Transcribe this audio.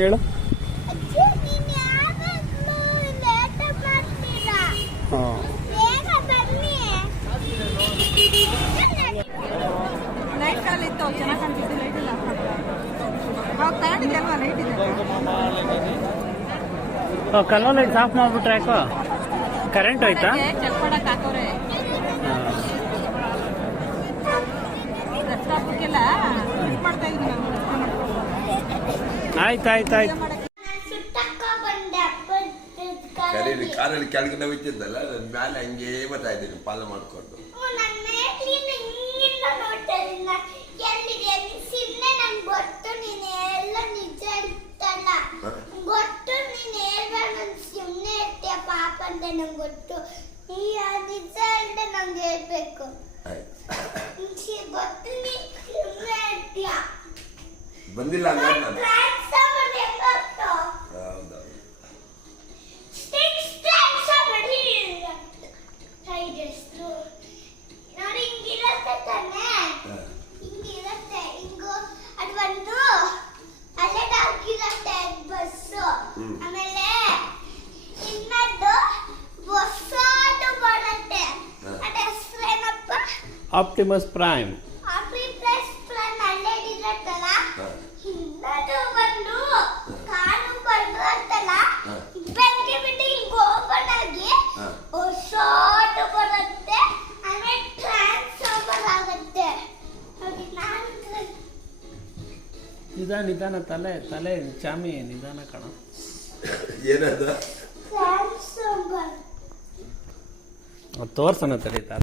ಹೇಳು. Colour lights off ಮಾಡ್ಬಿಟ್ರೆ ಯಾಕೋ ಕರೆಂಟ್ ಹೋಯ್ತಾ? ಆಯ್ತಾಯ್ತಾಯ್ತು. ಕಾರಲ್ಲಿ ಕೆಳಗಿನ ಹೋಯ್ತಿದ್ದಲ್ಲ ಮೇಲೆ ಹಂಗೇ ಬರ್ತಾ ಇದ್ದೀನಿ ಪಾಲ ಮಾಡ್ಕೊಂಡು. ಗೊತ್ತು ನಿಜ ಅಂತ ನಂಗೆ ಹೇಳ್ಬೇಕು. ಬಂದಿಲ್ಲ ಹಿಂಗಿರುತ್ತೆ ಹಿಂಗು ಅದು ಒಂದು ಅಲ್ಲೇ ಡಾಕಿರುತ್ತೆ ಬಸ್ಸು. ಆಮೇಲೆ ಇನ್ನೊಂದು ಹೊಸದು ಬರುತ್ತೆ ಅದ ಹೆಸರೇನಪ್ಪ? Optimus prime. ಆಪ್ಟಿಮಸ್ ಪ್ರೈಮ್ ಅಲ್ಲೇ ಇರುತ್ತಲ್ಲ. ಇನ್ನೊಂದು ಒಂದು ಕಾರು ಬರುತ್ತಲ್ಲ ಬೆಂಕಿ ಬಿಟ್ಟು ಹಿಂಗ ಓಪನ್ ಆಗಿ ಹೊಸದು ಬರುತ್ತೆ. ಆಮೇಲೆ ಟ್ರಾನ್ಸ್ಫಾರ್ಮರ್ ಆಗುತ್ತೆ. ನಿಧಾನ ತಲೆ ತಲೆ ಚಾಮಿ ನಿಧಾನ ಕಣ. ಏನದ ತೋರ್ಸನ ತಡೀತಾ